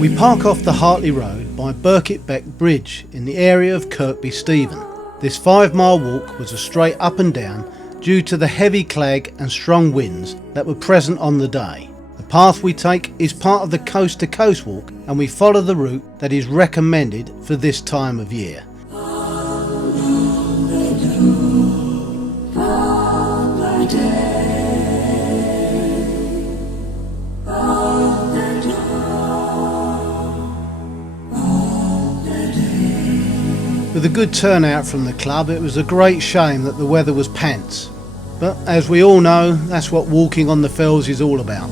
We park off the Hartley Road by Birkett Beck Bridge in the area of Kirkby Stephen. This 5-mile walk was a straight up and down due to the heavy clag and strong winds that were present on the day. The path we take is part of the coast to coast walk, and we follow the route that is recommended for this time of year. With a good turnout from the club, it was a great shame that the weather was pants. But as we all know, that's what walking on the fells is all about.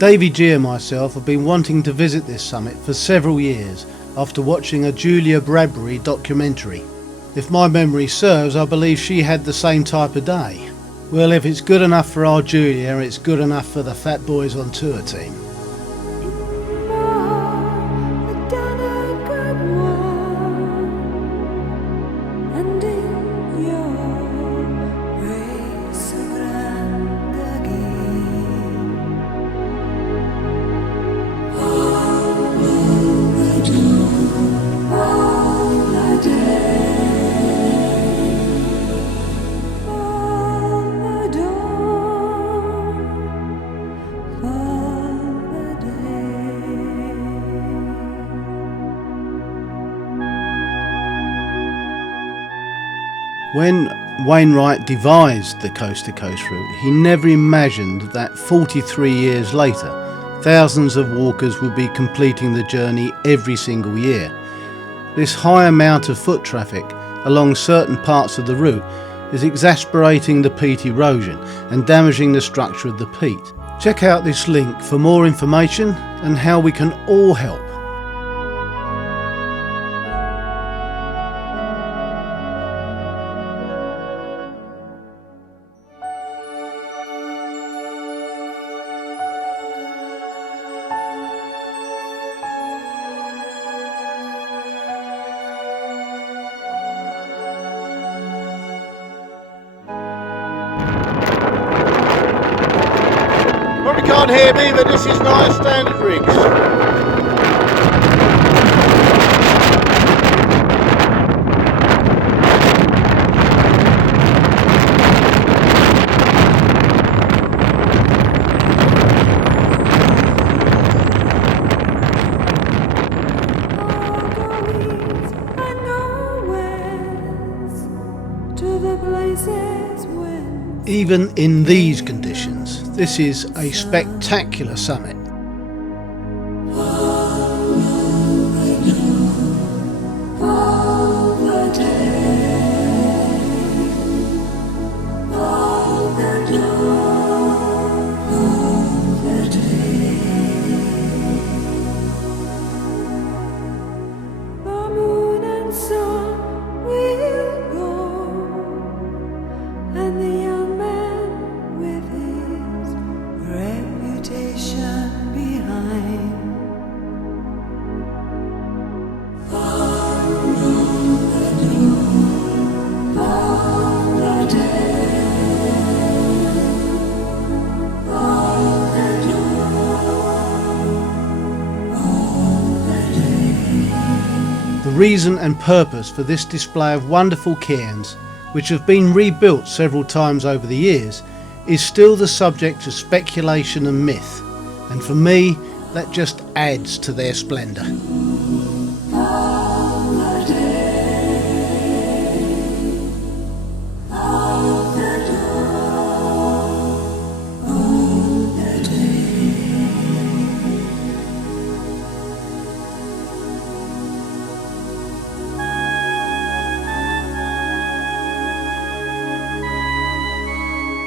Davy G and myself have been wanting to visit this summit for several years after watching a Julia Bradbury documentary. If my memory serves, I believe she had the same type of day. Well, if it's good enough for our Julia, it's good enough for the Fat Boys on Tour team. When Wainwright devised the coast-to-coast route, he never imagined that 43 years later, thousands of walkers would be completing the journey every single year. This high amount of foot traffic along certain parts of the route is exasperating the peat erosion and damaging the structure of the peat. Check out this link for more information and how we can all help. Can't hear me, but this is not a standard Riggs. Even in these conditions, this is a spectacular summit. The reason and purpose for this display of wonderful cairns, which have been rebuilt several times over the years, is still the subject of speculation and myth, and for me that just adds to their splendour.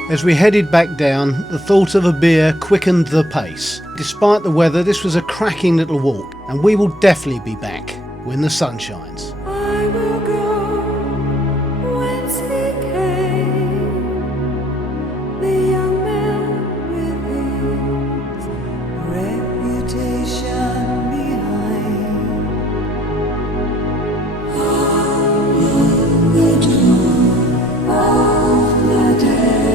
As we headed back down, the thought of a beer quickened the pace. Despite the weather, this was a cracking little walk, and we will definitely be back when the sun shines. I will go whence he came, the young man with his reputation behind. On the dawn of the day,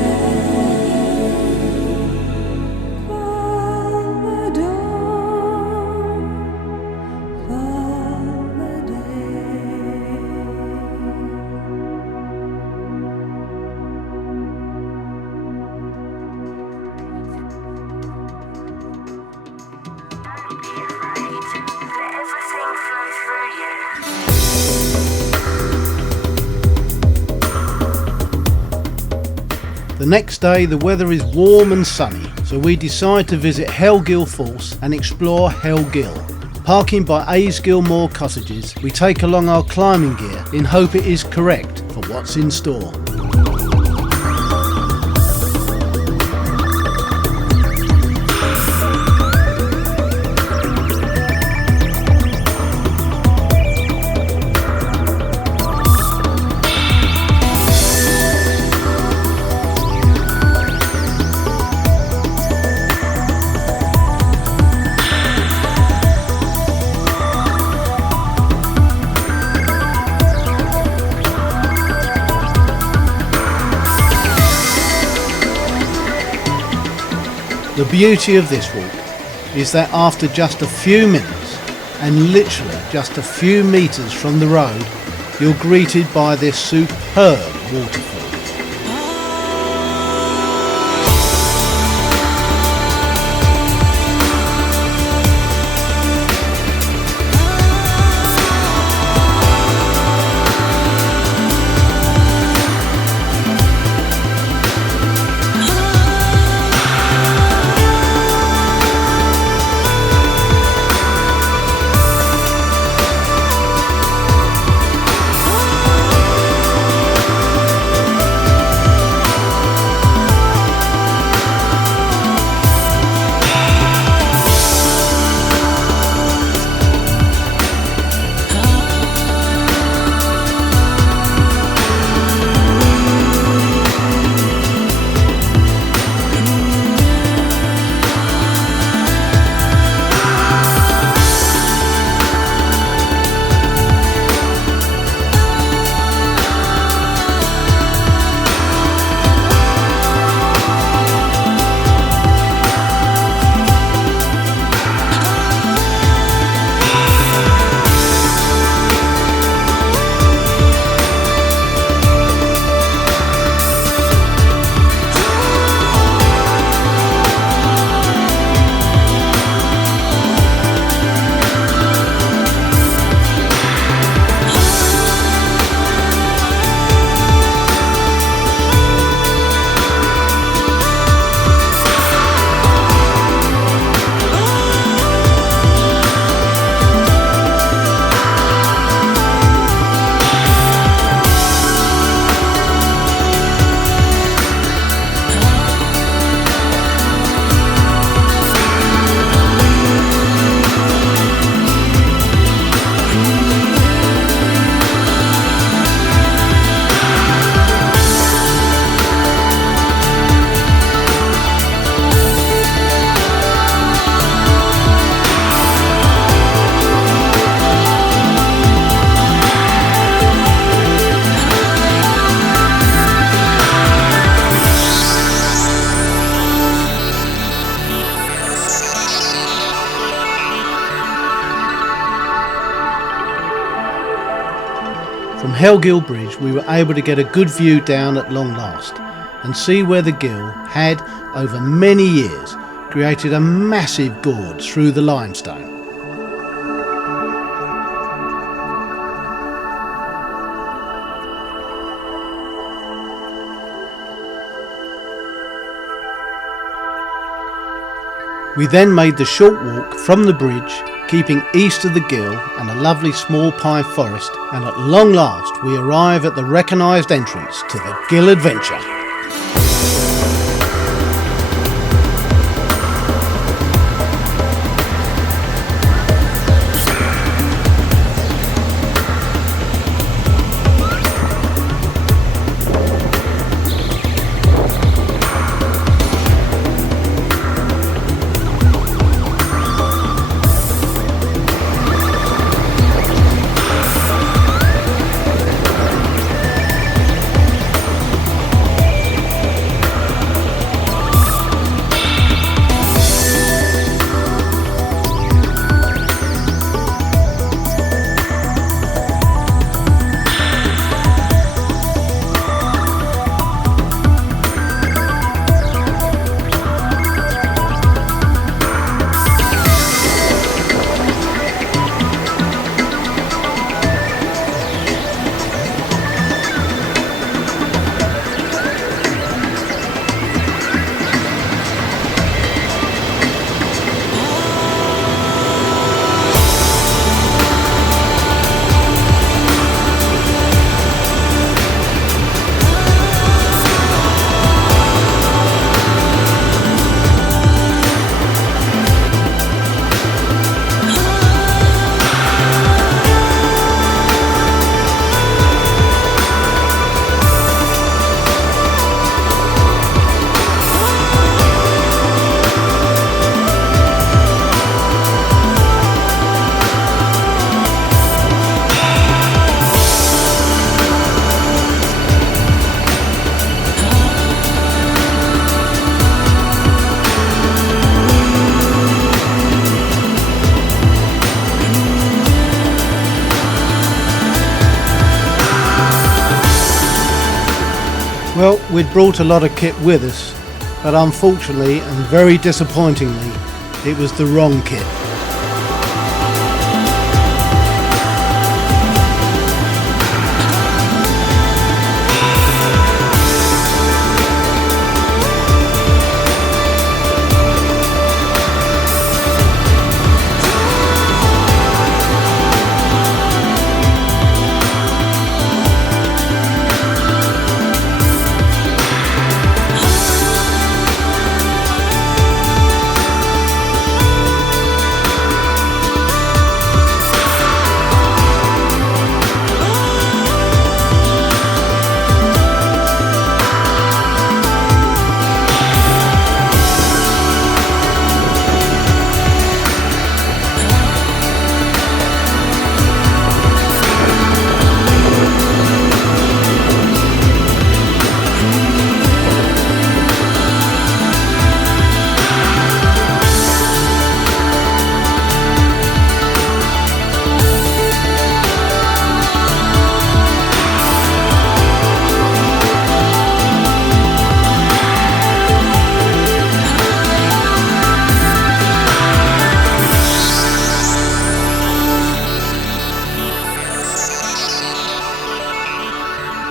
for the dawn, for the day. The next day the weather is warm and sunny, so we decide to visit Gill Falls and explore Gill. Parking by Gill cottages, we take along our climbing gear in hope it is correct for what's in store. The beauty of this walk is that after just a few minutes and literally just a few metres from the road, you're greeted by this superb waterfall. From Gill Bridge we were able to get a good view down at long last and see where the Gill had, over many years, created a massive gorge through the limestone. We then made the short walk from the bridge, keeping east of the Gill and a lovely small pine forest, and at long last we arrive at the recognised entrance to the Gill Adventure. Well, we'd brought a lot of kit with us, but unfortunately and very disappointingly, it was the wrong kit.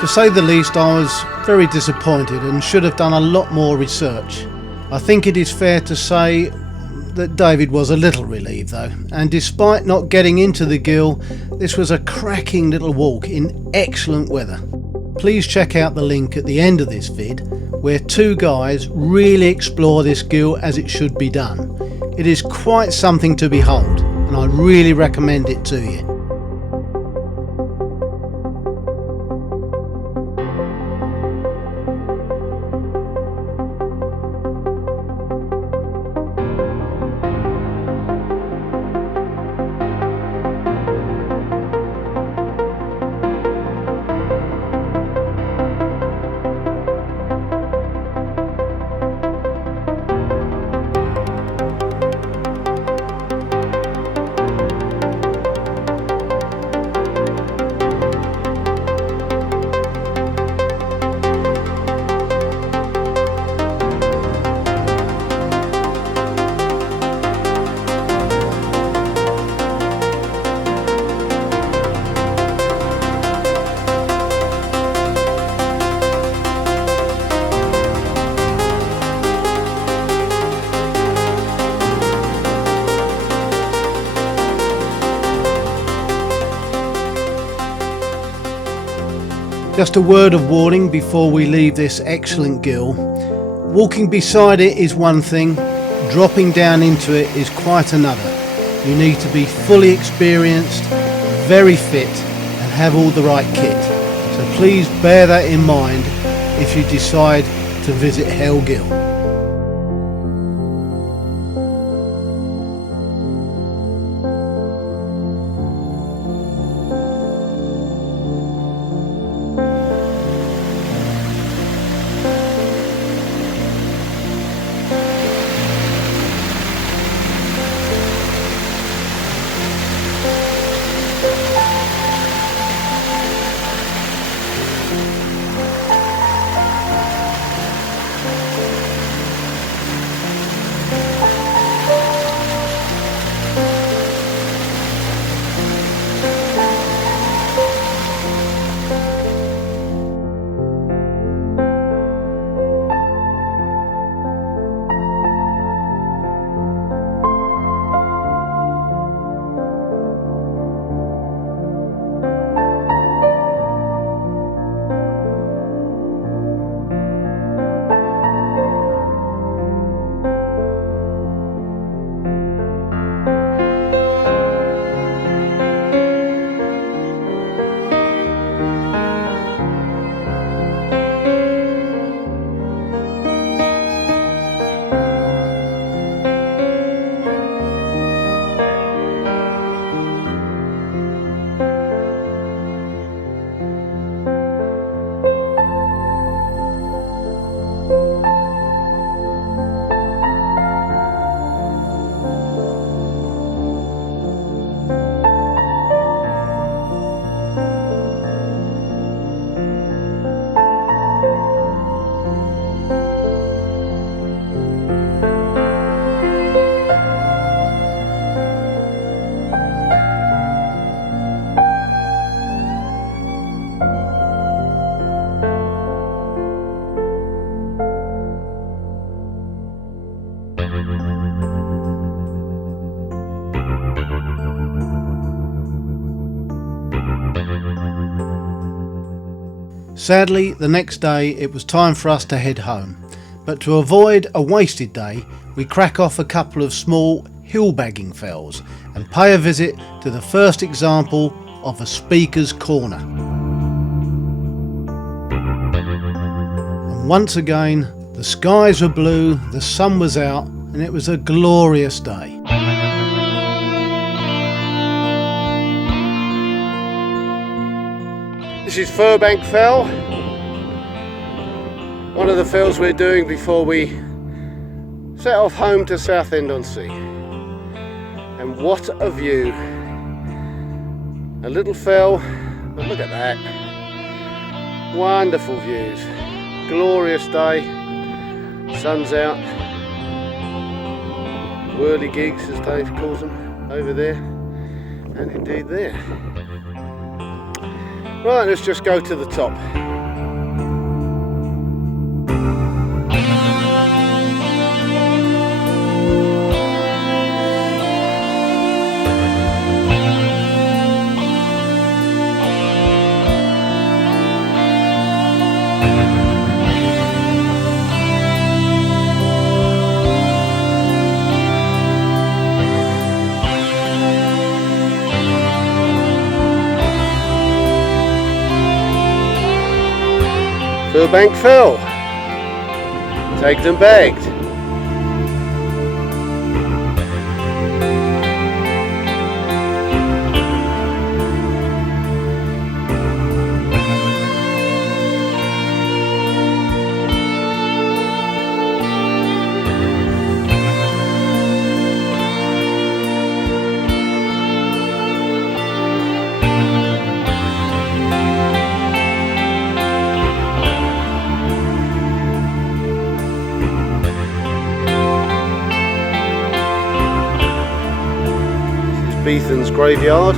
To say the least, I was very disappointed and should have done a lot more research. I think it is fair to say that David was a little relieved though, and despite not getting into the Gill, this was a cracking little walk in excellent weather. Please check out the link at the end of this vid, where two guys really explore this Gill as it should be done. It is quite something to behold, and I really recommend it to you. Just a word of warning before we leave this excellent Gill. Walking beside it is one thing, dropping down into it is quite another. You need to be fully experienced, very fit and have all the right kit. So please bear that in mind if you decide to visit Hell Gill. Sadly, the next day it was time for us to head home, but to avoid a wasted day, we crack off a couple of small hill-bagging fells and pay a visit to the first example of a speaker's corner. And once again, the skies were blue, the sun was out, and it was a glorious day. This is Firbank Fell, one of the fells we're doing before we set off home to Southend-on-Sea. And what a view! A little fell, but look at that. Wonderful views. Glorious day. Sun's out. Whirligigs, as Dave calls them, over there. And indeed there. Right, let's just go to the top. Firbank Fell, tagged and bagged. Beethan's graveyard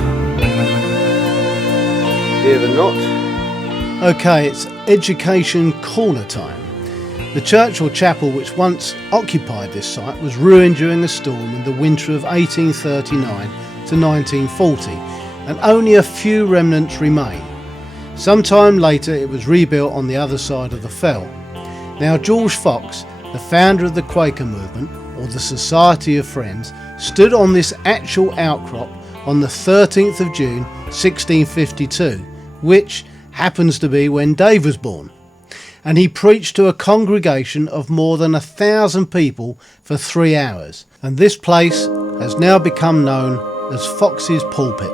near the Knott. Okay, it's education corner time. The church or chapel which once occupied this site was ruined during a storm in the winter of 1839 to 1940, and only a few remnants remain. Sometime later it was rebuilt on the other side of the fell. Now George Fox, the founder of the Quaker movement, or the Society of Friends, stood on this actual outcrop on the 13th of June 1652, which happens to be when Dave was born. And he preached to a congregation of more than 1,000 people for 3 hours. And this place has now become known as Fox's Pulpit.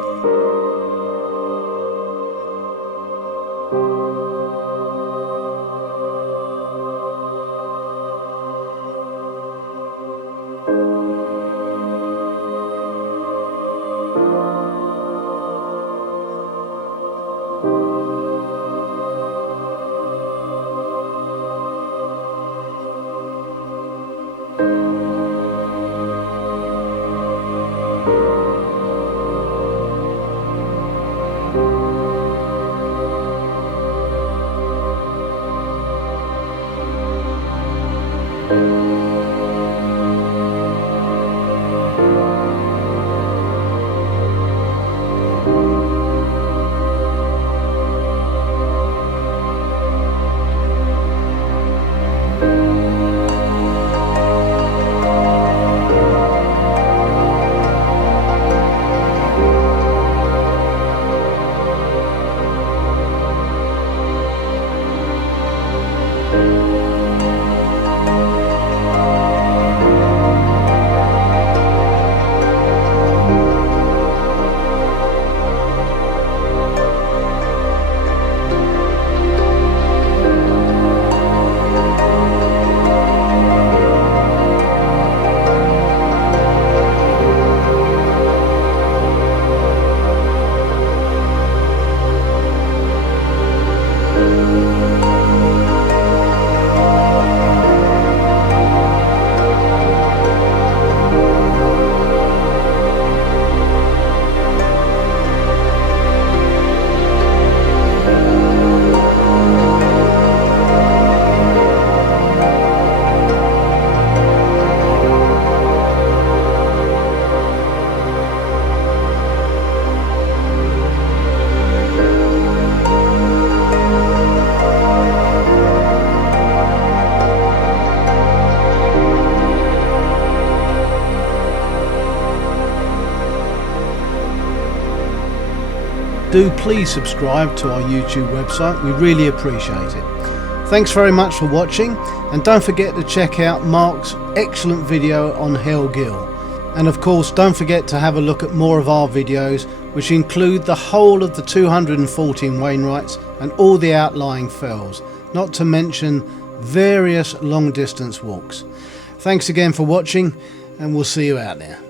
do please subscribe to our YouTube website. We really appreciate it. Thanks very much for watching, and don't forget to check out Mark's excellent video on Gill. And of course, don't forget to have a look at more of our videos, which include the whole of the 214 Wainwrights and all the outlying fells, not to mention various long distance walks. Thanks again for watching, and we'll see you out there.